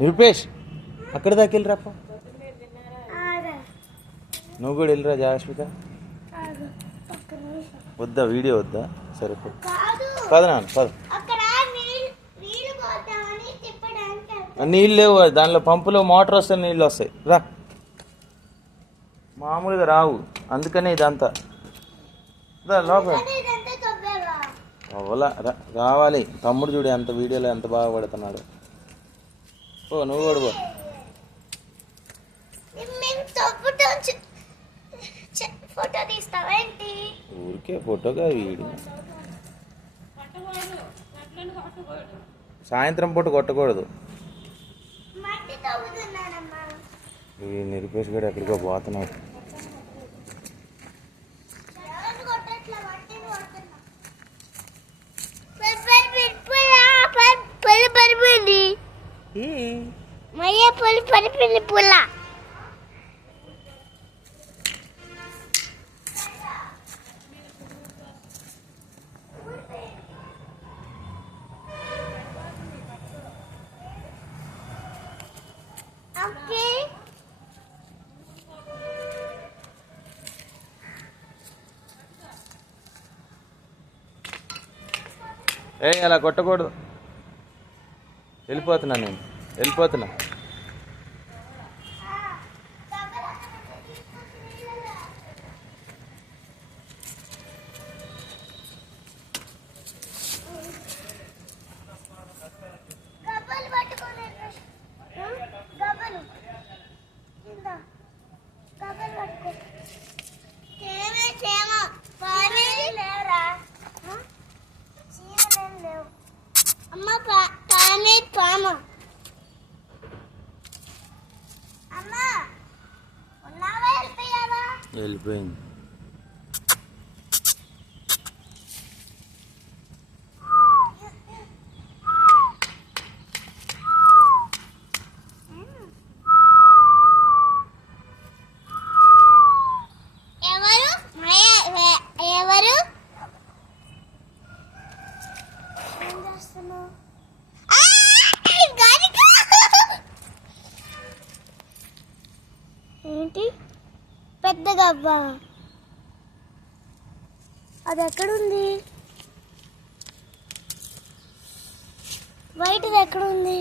నిరుపేష్ అక్కడ దాకా వెళ్ళిరాప. నువ్వు కూడా వెళ్ళిరా జాస్మిక. వద్దా వీడియో వద్దా? సరే పద నాన్న పద. నీళ్ళు లేవు దానిలో, పంపులో మోటార్ వస్తే నీళ్ళు వస్తాయి. రా, మామూలుగా రావు, అందుకనే ఇదంతా. లోపల అవ్వలా రావాలి. తమ్ముడు చూడు ఎంత వీడియోలో ఎంత బాగా పడుతున్నాడు. ఓ నువ్వు కూడా పో. ఊరికే ఫోటోగా వీడియో. సాయంత్రం పూట కొట్టకూడదు. ఈ నిరుపేష్ గడు ఎక్కడికో పోతున్నాడు. అలా కొట్టకూడదు. వెళ్ళిపోతున్నా, నేను వెళ్ళిపోతున్నా. వెళ్ళిపోయింది. ఏంటి పెద్ద గవ్వ? అది ఎక్కడుంది? వైట్ది ఎక్కడుంది?